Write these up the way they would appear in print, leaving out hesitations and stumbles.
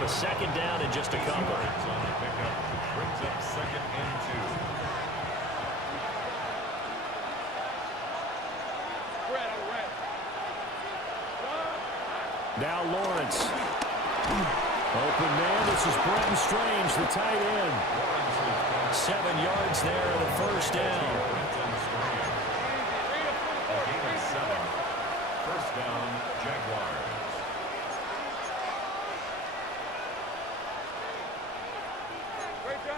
up a second down and just a couple. On the pickup, brings up 2nd and 2. Now Lawrence. Open man. This is Brenton Strange, the tight end. 7 yards there and a first down. Gain of 7. First down, Jaguars.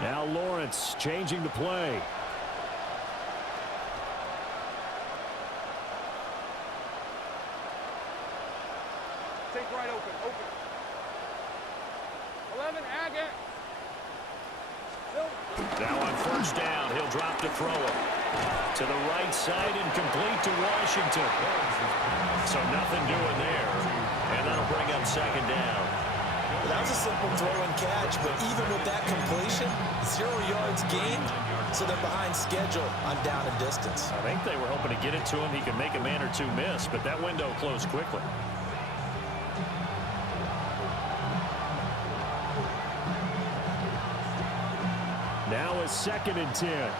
Now Lawrence changing the play. Take right open. 11, Agate. Now on first down, he'll drop to throw it. To the right side and complete to Washington. So nothing doing there. And that'll bring up second down. That was a simple throw and catch, but even with that completion, 0 yards gained, so they're behind schedule on down and distance. I think they were hoping to get it to him. He could make a man or two miss, but that window closed quickly. Now a 2nd and 10.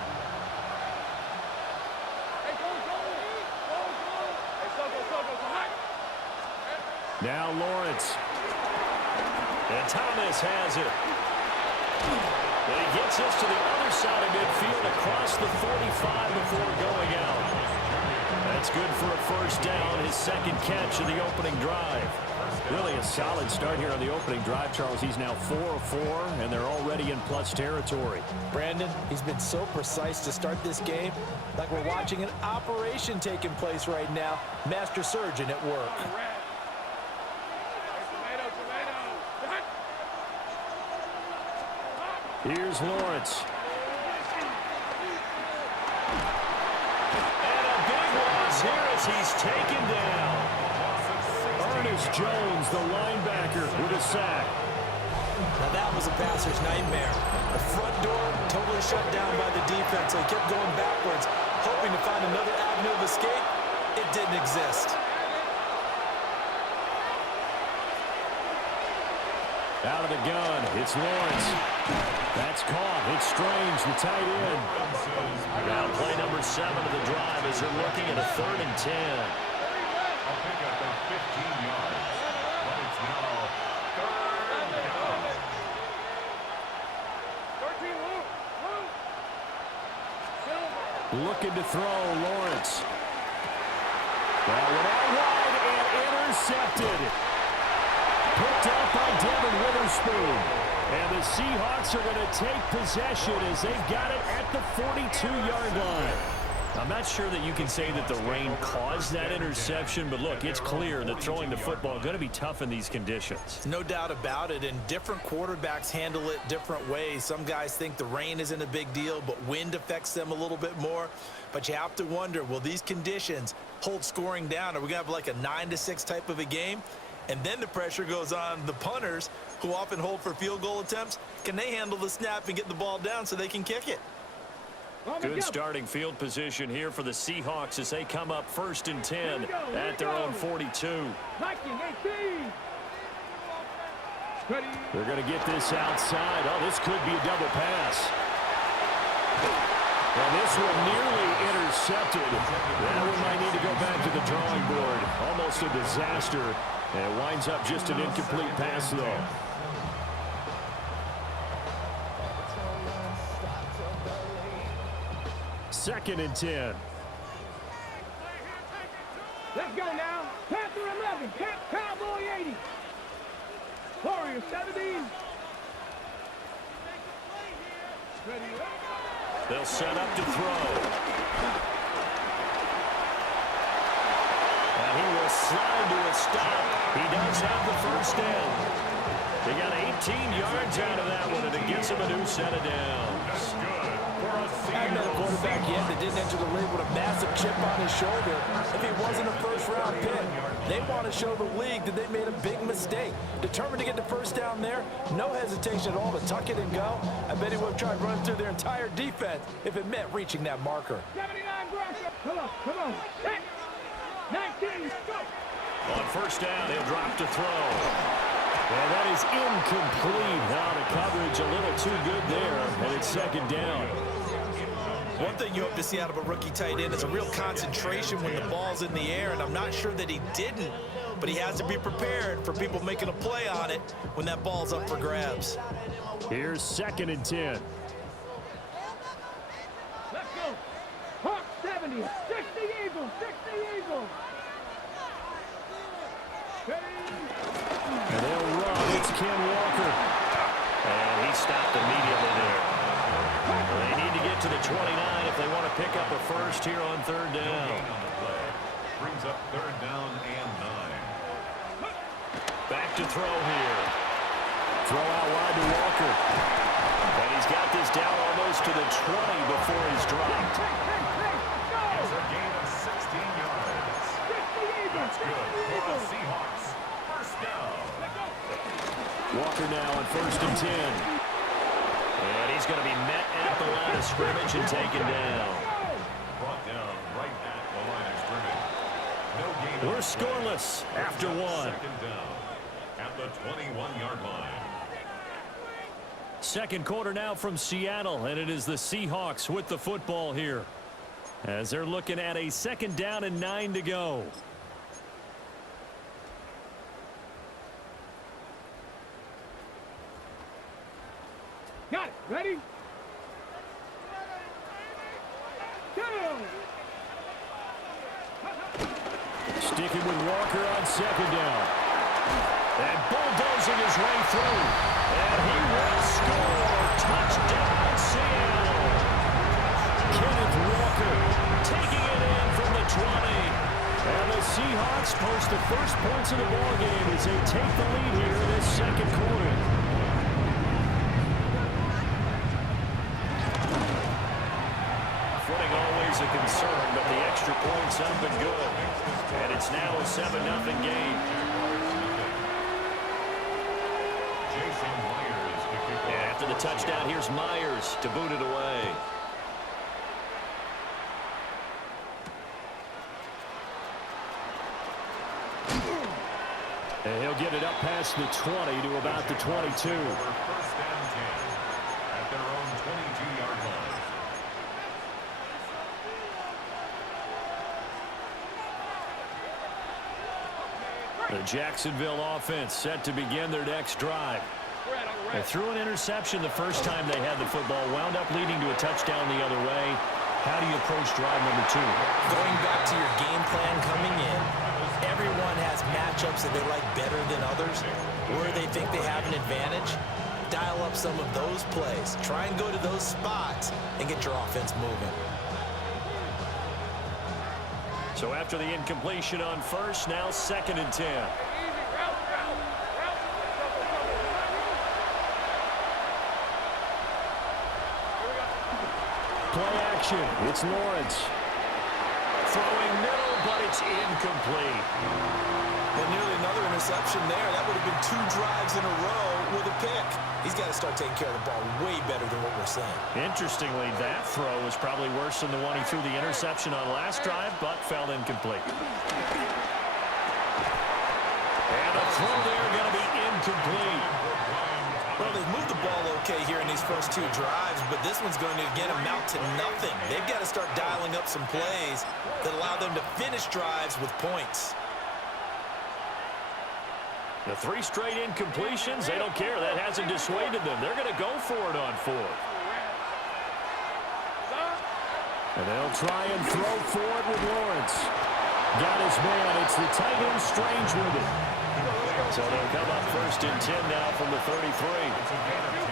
Now Lawrence. And Thomas has it. And he gets us to the other side of midfield across the 45 before going out. That's good for a first down, his 2nd catch of the opening drive. Really a solid start here on the opening drive, Charles. He's now 4 of 4, and they're already in plus territory. Brandon, he's been so precise to start this game, like we're watching an operation taking place right now. Master surgeon at work. Here's Lawrence. And a big loss here as he's taken down. Ernest Jones, the linebacker, with a sack. Now that was a passer's nightmare. The front door totally shut down by the defense, so he kept going backwards, hoping to find another avenue of escape. It didn't exist. Out of the gun, it's Lawrence. That's caught. It's Strange, the tight end. Now play number 7 of the drive as they're looking at a 3rd and 10. I'll pick up at 15 yards. But it's now 3rd down. 13, Looking to throw, Lawrence. That went out wide and intercepted. Picked up by Devin Witherspoon. And the Seahawks are going to take possession as they've got it at the 42-yard line. I'm not sure that you can say that the rain caused that interception, but look, it's clear that throwing the football is going to be tough in these conditions. No doubt about it, and different quarterbacks handle it different ways. Some guys think the rain isn't a big deal, but wind affects them a little bit more. But you have to wonder, will these conditions hold scoring down? Are we going to have like a 9-6 type of a game? And then the pressure goes on the punters, who often hold for field goal attempts. Can they handle the snap and get the ball down so they can kick it? Good starting field position here for the Seahawks as they come up 1st and 10 at their own 42. They're going to get this outside. Oh, this could be a double pass. And this one nearly intercepted. That one might need to go back to the drawing board. Almost a disaster. And it winds up just an incomplete pass, though. Second and 10. Let's go now. Panther 11, Cowboy 80. Warrior 17. They'll set up to throw. And he will slide to a stop. He does have the first down. He got 18 yards out of that one, and it gives him a new set of downs. Haven't had a quarterback yet that didn't enter the league with a massive chip on his shoulder. If he wasn't a first-round pick, they want to show the league that they made a big mistake. Determined to get the first down there, no hesitation at all to tuck it and go. I bet he would have tried running through their entire defense if it meant reaching that marker. 79 Gresham. Come on. 19, go. On first down, he'll drop to throw. And that is incomplete. Now the coverage a little too good there, and it's second down. One thing you hope to see out of a rookie tight end is a real concentration when the ball's in the air, and I'm not sure that he didn't, but he has to be prepared for people making a play on it when that ball's up for grabs. Here's 2nd and 10. Let's go. Hawk 70. 60 Eagles. 60 Eagles. And they'll run. It's Ken Walker. And he stopped immediately there. They need to get to the 29 if they want to pick up a first here on 3rd down. Brings up 3rd down and 9. Back to throw here. Throw out wide to Walker. And he's got this down almost to the 20 before he's dropped. It's a gain of 16 yards. That's good for the Seahawks. First down. Walker now on 1st and 10. And he's going to be met at the line of scrimmage and taken down. Brought down right at the line of scrimmage. No gain. We're scoreless after 1. 2nd down at the 21-yard line. 2nd quarter now from Seattle, and it is the Seahawks with the football here, as they're looking at a 2nd down and 9 to go. Got it. Ready? Go. Sticking with Walker on 2nd down. And bulldozing his way through. And he will score. Touchdown, Seattle. Kenneth Walker taking it in from the 20. And the Seahawks post the first points of the ballgame as they take the lead here in this 2nd quarter. Footing always a concern, but the extra point's up and good. And it's now a 7-0 game. And after the touchdown, here's Myers to boot it away. And he'll get it up past the 20 to about the 22. First and 10 at their own 22-yard line. The Jacksonville offense set to begin their next drive. They threw an interception the first time they had the football, wound up leading to a touchdown the other way. How do you approach drive number 2? Going back to your game plan coming in, everyone has matchups that they like better than others, where they think they have an advantage. Dial up some of those plays. Try and go to those spots and get your offense moving. So after the incompletion on 1st, now 2nd and 10. Play action. It's Lawrence. Throwing middle, but it's incomplete. And nearly another interception there. That would have been 2 drives in a row with a pick. He's got to start taking care of the ball way better than what we're saying. Interestingly, that throw was probably worse than the one he threw the interception on last drive, but fell incomplete. And a throw there going to be incomplete. Well, they've moved the ball okay here in these first 2 drives, but this one's going to, again, amount to nothing. They've got to start dialing up some plays that allow them to finish drives with points. The 3 straight incompletions, they don't care. That hasn't dissuaded them. They're going to go for it on 4th. And they'll try and throw for it with Lawrence. Got his man. It's the tight end Strange with it. So they'll come up 1st and 10 now from the 33. It's a gain of 10.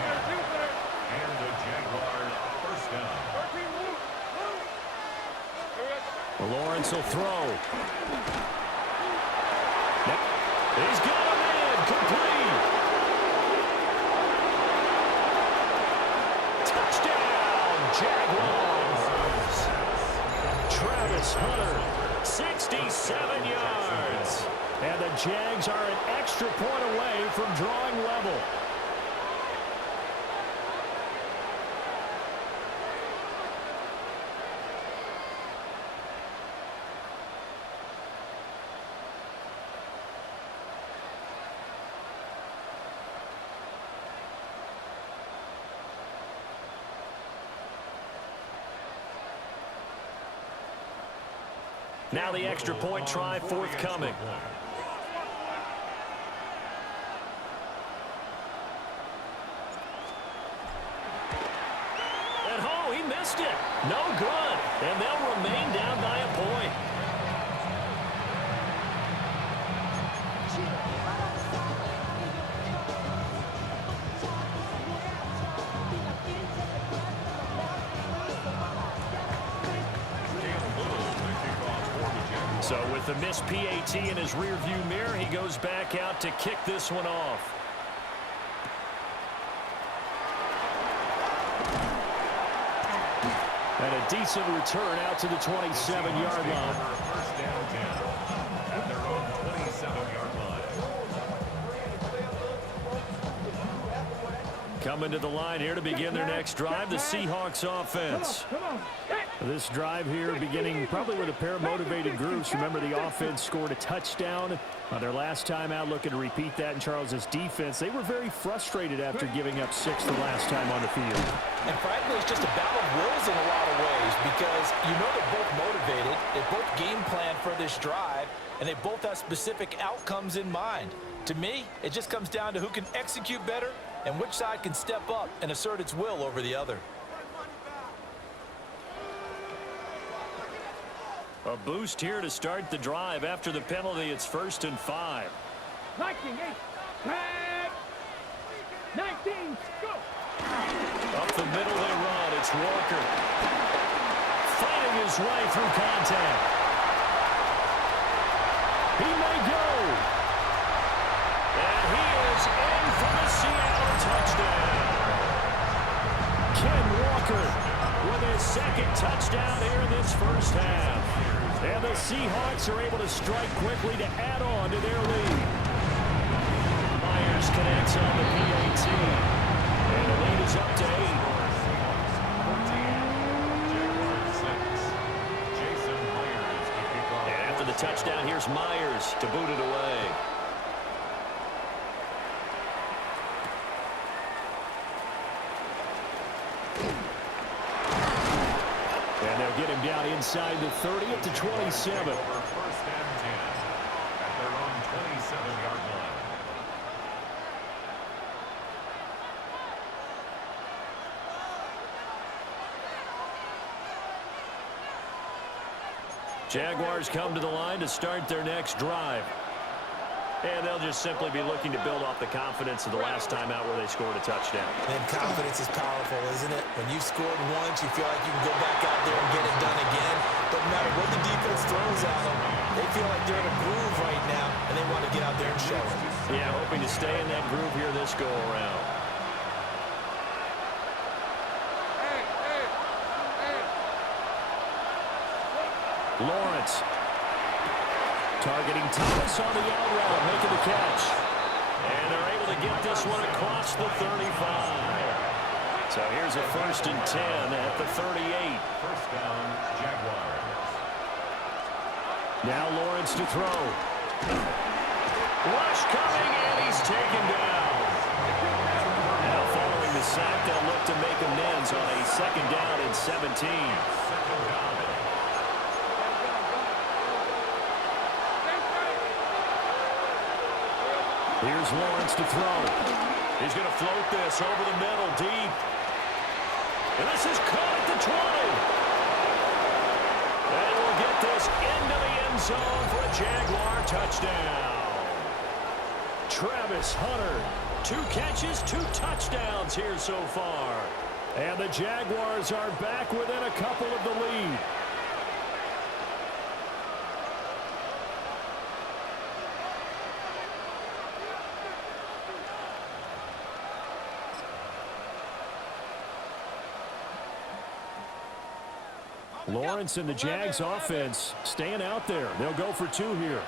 And the Jaguars first down. Lawrence will throw. He's got him in. Complete. Touchdown, Jaguars. Travis Hunter, 67 yards. And the Jags are an extra point away from drawing level. Now the extra point try forthcoming. At home, he missed it. No good. And they'll remain down by a point. So with the missed PAT in his rearview mirror, he goes back out to kick this one off. And a decent return out to the 27-yard line. First down 10 at their own 27-yard line. Coming to the line here to begin their next drive, the Seahawks offense. This drive here beginning probably with a pair of motivated groups. Remember, the offense scored a touchdown their last time out, looking to repeat that in Charles's defense. They were very frustrated after giving up 6 the last time on the field. And frankly, it's just a battle of wills in a lot of ways because you know they're both motivated, they both game plan for this drive, and they both have specific outcomes in mind. To me, it just comes down to who can execute better and which side can step up and assert its will over the other. A boost here to start the drive. After the penalty, it's 1st and 5. 19, 19, go! Up the middle they run. It's Walker. Fighting his way through contact. He may go. And he is in for the Seattle touchdown. Ken Walker with his 2nd touchdown here in this first half. And the Seahawks are able to strike quickly to add on to their lead. Myers connects on the PAT. And the lead is up to 8. And after the touchdown, here's Myers to boot it away. And they'll get him down inside the 30 at the 27. First and 10 at their own 27-yard line. Jaguars come to the line to start their next drive. And they'll just simply be looking to build off the confidence of the last time out where they scored a touchdown. And confidence is powerful, isn't it? When you scored once, you feel like you can go back out there and get it done again. Doesn't matter what the defense throws at them. They feel like they're in a groove right now, and they want to get out there and show it. Yeah, hoping to stay in that groove here this go-around. Lawrence. Targeting Thomas on the out route, making the catch. And they're able to get this one across the 35. So here's a 1st and 10 at the 38. First down, Jaguars. Now Lawrence to throw. Rush coming, and he's taken down. Now following the sack, they'll look to make amends on a 2nd down and 17. Second down. Here's Lawrence to throw. He's going to float this over the middle, deep. And this is caught at the 20. And we'll get this into the end zone for a Jaguar touchdown. Travis Hunter, 2 catches, 2 touchdowns here so far. And the Jaguars are back within a couple of the lead. Lawrence and the Jags offense staying out there. They'll go for 2 here.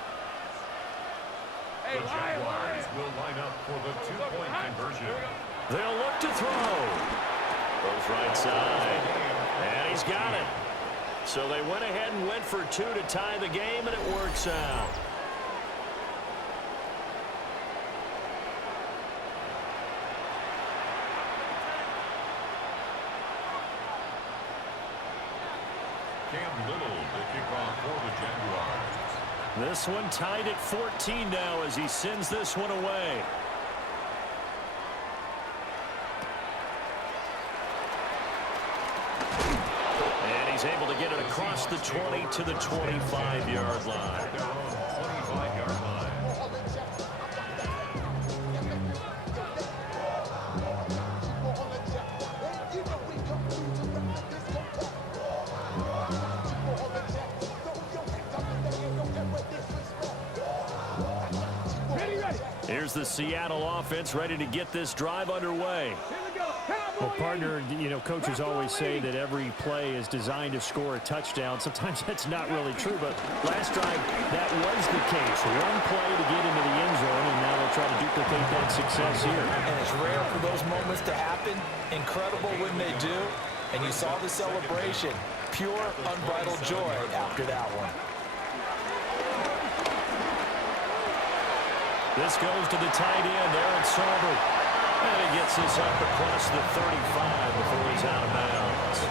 The Jaguars will line up for the 2-point conversion. They'll look to throw. Goes right side. And he's got it. So they went ahead and went for 2 to tie the game, and it works out. Cam Little to kick off for the Jaguars. This one tied at 14 now as he sends this one away. And he's able to get it across the 20 to the 25-yard line. Their own 25-yard line. Here's the Seattle offense ready to get this drive underway. Well, partner, you know, coaches always say that every play is designed to score a touchdown. Sometimes that's not really true, but last drive, that was the case. One play to get into the end zone, and now they'll try to duplicate that success here. And it's rare for those moments to happen. Incredible when they do. And you saw the celebration. Pure, unbridled joy after that one. This goes to the tight end, Aaron Sauber. And he gets this up across the 35 before he's out of bounds.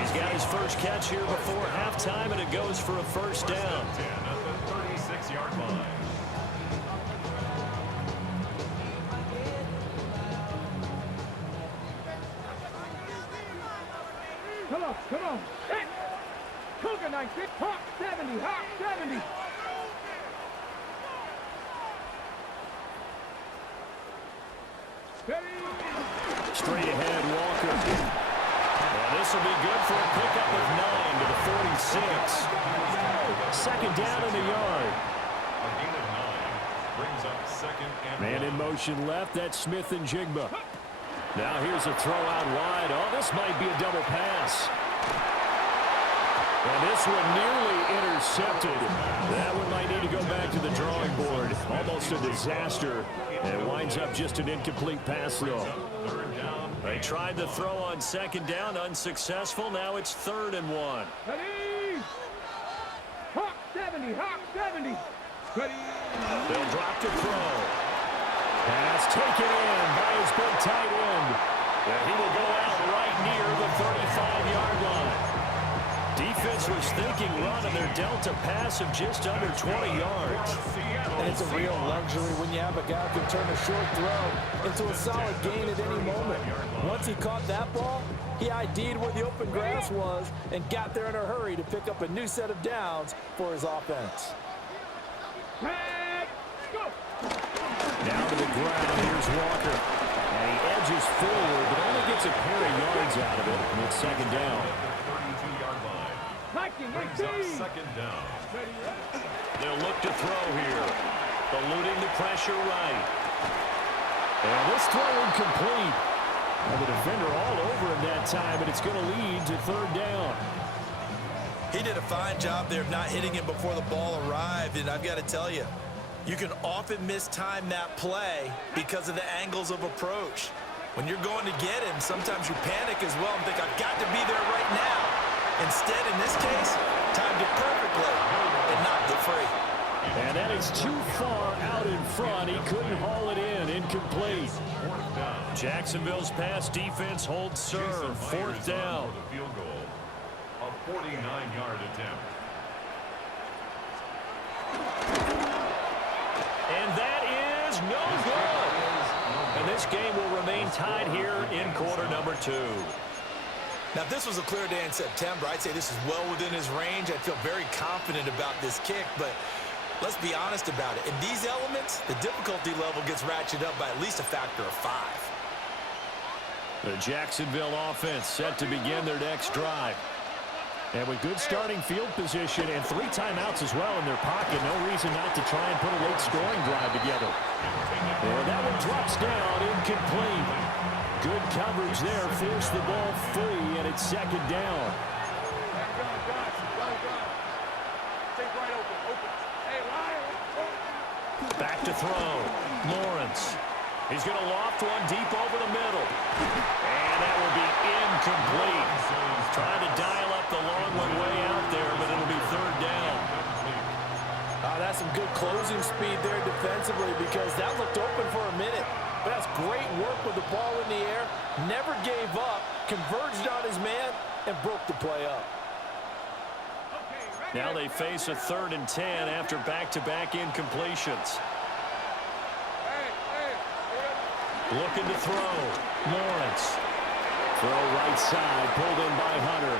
He's got his first catch here before halftime, and it goes for a first down. 10 at the 36-yard line. Come on. Cougar 90, Hawk 70, Hawk 70. Straight ahead, Walker. And this will be good for a pickup of 9 to the 46. Second down in the yard. A gain of 9 brings up second and Man in motion left. That's Smith and Jigba. Now here's a throw out wide. Oh, this might be a double pass. And this one nearly intercepted. That one might need to go back to the drawing board. Almost a disaster. And it winds up just an incomplete pass, though. They tried the throw on second down, unsuccessful. Now it's 3rd and 1. Ready? Hawk 70, Hawk 70. Ready? They'll drop to throw. Pass taken in by his big tight end. And he will go out right near the 35-yard line. Defense was thinking run, and they're dealt a pass of just under 20 yards. And it's a real luxury when you have a guy who can turn a short throw into a solid gain at any moment. Once he caught that ball, he ID'd where the open grass was and got there in a hurry to pick up a new set of downs for his offense. Go! Down to the ground, here's Walker. And he edges forward, but only gets a pair of yards out of it. And it's second down. 32-yard line. Viking Brings up 18. second down. They'll look to throw here. Eluding the pressure right. And this throw incomplete. And the defender all over him that time, and it's going to lead to 3rd down. He did a fine job there of not hitting him before the ball arrived, and I've got to tell you, you can often mistime that play because of the angles of approach. When you're going to get him, sometimes you panic as well and think, I've got to be there right now. Instead, in this case, timed it perfectly and knocked it free. And that is too far out in front. He couldn't haul it in. Incomplete. Jacksonville's pass defense holds serve. 4th down. For the field goal. A 49-yard attempt. And that is no good. And this game will remain tied here in quarter number 2. Now, if this was a clear day in September, I'd say this is well within his range. I feel very confident about this kick, but let's be honest about it. In these elements, the difficulty level gets ratcheted up by at least a factor of 5. The Jacksonville offense set to begin their next drive. And with good starting field position and 3 timeouts as well in their pocket, no reason not to try and put a late scoring drive together. And that one drops down, incomplete. Good coverage there, forced the ball free, and it's second down. Back to throw. Lawrence. He's going to loft one deep over the middle. And that will be incomplete. Trying to dial up the long one way out there, but it'll be 3rd down. That's some good closing speed there defensively because that looked open for a minute. But that's great work with the ball in the air. Never gave up, converged on his man, and broke the play up. Now they face a 3rd and 10 after back-to-back incompletions. Looking to throw. Lawrence. Throw right side, pulled in by Hunter.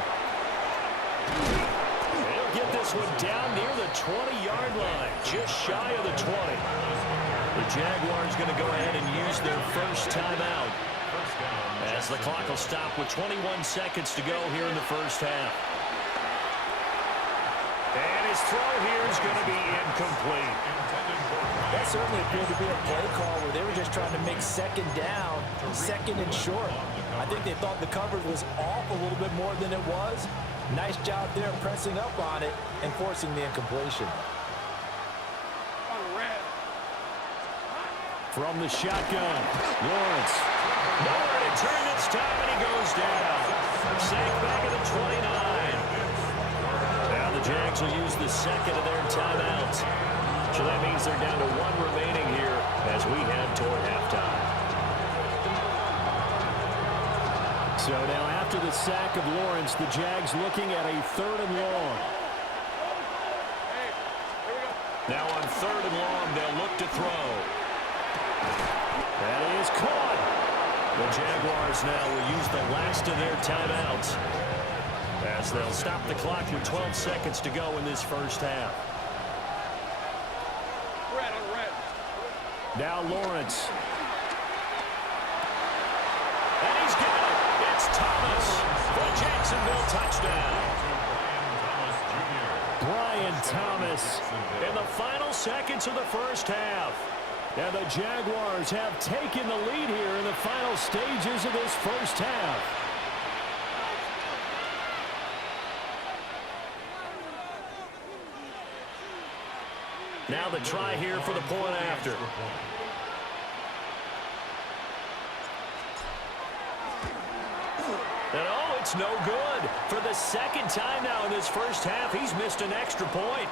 They'll get this one down near the 20-yard line, just shy of the 20. The Jaguars going to go ahead and use their first timeout as the clock will stop with 21 seconds to go here in the first half. And his throw here is going to be incomplete. That certainly appeared to be a play call where they were just trying to make second down, second and short. I think they thought the coverage was off a little bit more than it was. Nice job there pressing up on it and forcing the incompletion. From the shotgun, Lawrence. Nowhere to turn this time, and he goes down. Sacked back at the 29. Now the Jags will use the second of their timeouts. So that means they're down to 1 remaining here as we head toward halftime. So now after the sack of Lawrence, the Jags looking at a 3rd and long. Now on 3rd and long, they'll look to throw. That is caught. The Jaguars now will use the last of their timeouts as they'll stop the clock with 12 seconds to go in this first half. Now Lawrence. And he's got it. It's Thomas for a Jacksonville touchdown. Brian Thomas In the final seconds of the first half. and the Jaguars have taken the lead here in the final stages of this first half. Now the try here for the point after. And oh, it's no good. For the second time now in this first half, he's missed an extra point.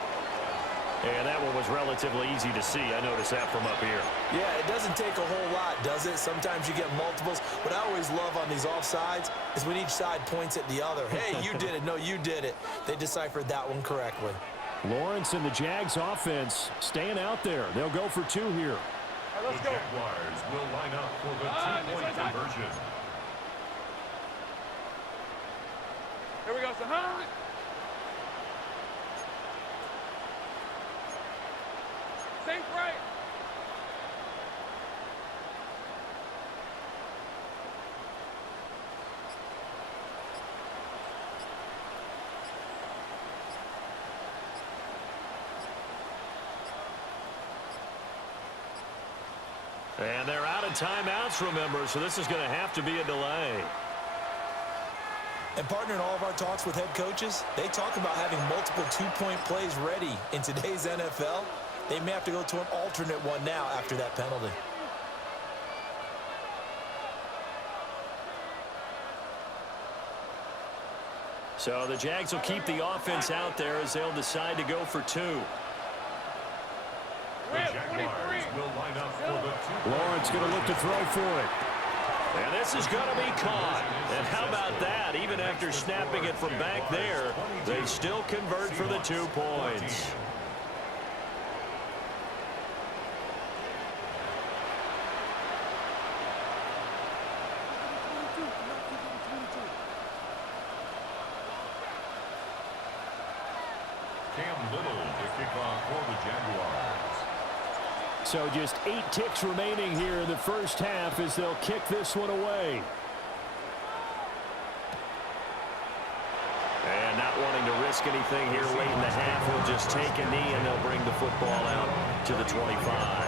And that one was relatively easy to see. I noticed that from up here. Yeah, it doesn't take a whole lot, does it? Sometimes you get multiples. What I always love on these offsides is when each side points at the other. Hey, you did it. No, you did it. They deciphered that one correctly. Lawrence and the Jags offense staying out there. They'll go for two here. The Jaguars will line up for the two-point conversion. Here we go, so Safe right. And they're out of timeouts, remember, so this is going to have to be a delay. And partner, in all of our talks with head coaches, they talk about having multiple two-point plays ready. In today's NFL, they may have to go to an alternate one now after that penalty. So the Jags will keep the offense out there as they'll decide to go for two. The Jaguars will line up for the two-point. Lawrence going to look to throw for it. And this is going to be caught. And how about that? Even after snapping it from back there, they still convert for the 2 points. Cam Little to kick off for the Jaguars. So just 8 ticks remaining here in the first half as they'll kick this one away. And not wanting to risk anything here late in the half, will just take a knee and they'll bring the football out to the 25.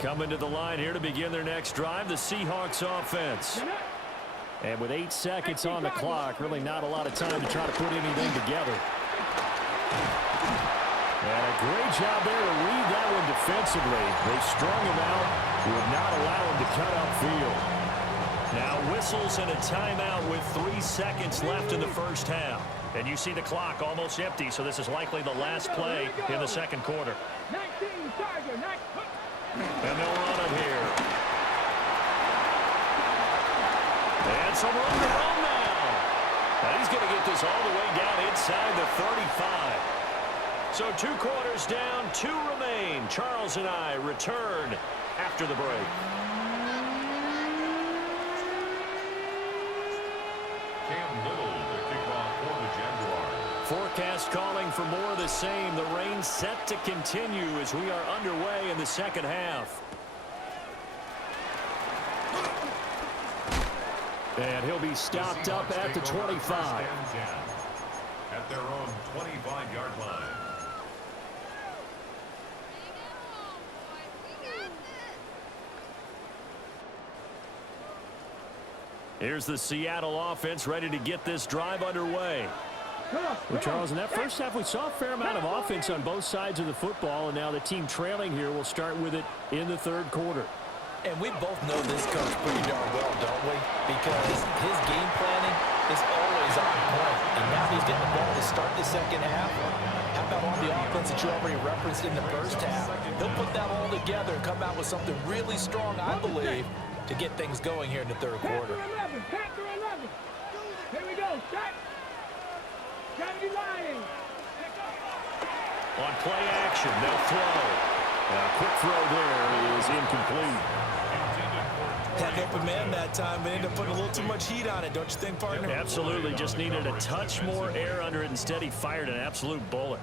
Coming to the line here to begin their next drive, the Seahawks offense. And with 8 seconds on the clock, really not a lot of time to try to put anything together. And a great job there to read that one defensively. They strung him out, would not allow him to cut upfield. Now whistles and a timeout with 3 seconds left in the first half. And you see the clock almost empty, so this is likely the last play in the second quarter. 19, Tiger, 19. And they'll run him here. And some room to run now. And he's going to get this all the way down inside the 35. So 2 quarters down, 2 remain. Charles and I return after the break. Forecast calling for more of the same. The rain set to continue as we are underway in the second half. And he'll be stopped up at the 25. At their own 25-yard line. Here's the Seattle offense ready to get this drive underway. Well, Charles, in that first half, we saw a fair amount of offense on both sides of the football, and now the team trailing here will start with it in the third quarter. And we both know this coach pretty darn well, don't we? Because his game planning is always on point. And now he's getting the ball to start the second half. How about all the offense that you already referenced in the first half? He'll put that all together and come out with something really strong, I believe, to get things going here in the third quarter. Packer 11. Here we go. Shot. Kennedy lying. On play action, they'll throw. A quick throw there is incomplete. Had an open man that time, but ended up putting a little too much heat on it, don't you think, partner? Absolutely, just needed a touch more air under it. Instead, he fired an absolute bullet.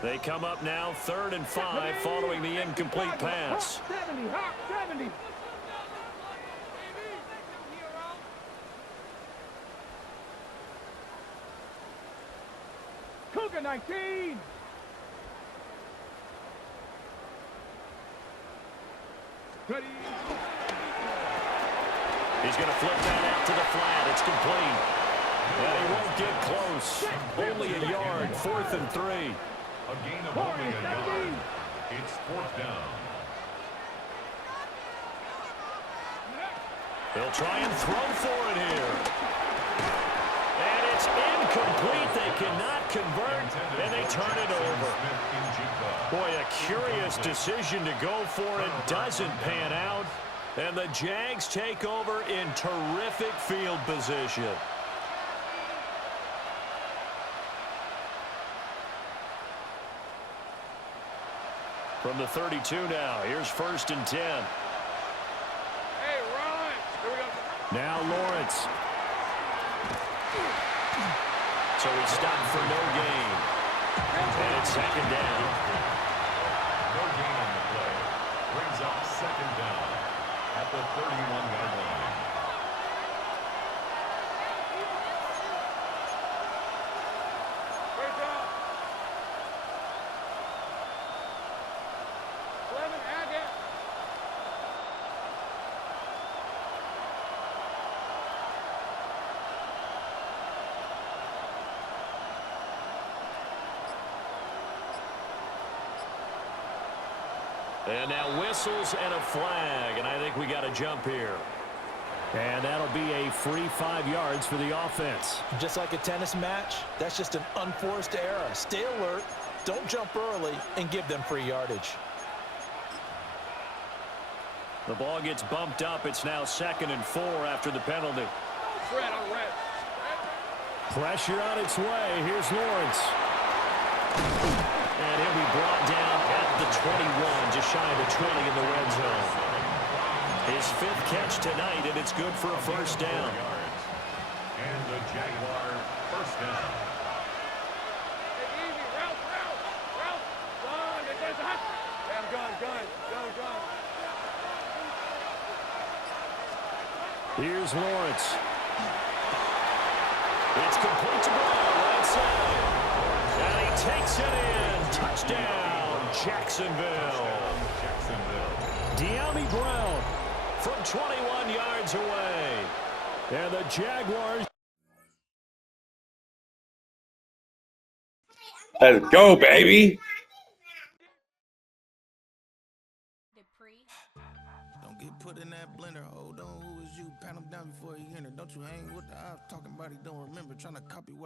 They come up now, 3rd and 5, following the incomplete pass. 70, 70. Cougar 19. Ready. He's going to flip that out to the flat. It's complete. And he won't get close. Only a yard, 4th and 3. A gain of only a yard. It's 4th down. They'll try and throw for it here. And it's incomplete. They cannot convert, and they turn it over. Boy, a curious decision to go for it. Doesn't pan out. And the Jags take over in terrific field position. From the 32 now, here's 1st and 10. Hey, run. Here we go. Now Lawrence. So he's stopped for no gain. And it's 2nd down. No gain on the play. Brings up 2nd down at the 31-yard line. Great job. 11, add it. And now whistles and a flag, and I think we got a jump here. And that'll be a free 5 yards for the offense. Just like a tennis match, that's just an unforced error. Stay alert, don't jump early, and give them free yardage. The ball gets bumped up. It's now 2nd and 4 after the penalty. Fred, I'm red. Pressure on its way. Here's Lawrence. And he'll be brought down at the 21, just shy of the 20 in the red zone. His 5th catch tonight, and it's good for a 1st down. And the Jaguar 1st down. Hey, easy. Ralph. Gun. There's a hot. Damn, gun. Here's Lawrence. It's complete to Brown, right side. And he takes it in. Touchdown, Jacksonville. De'Ami Brown from 21 yards away. And the Jaguars. Let's go, baby. Don't get put in that blender. Hold on, who is you? Pat him down before you enter. Don't you hang with the ops talking about he don't remember. Trying to copy what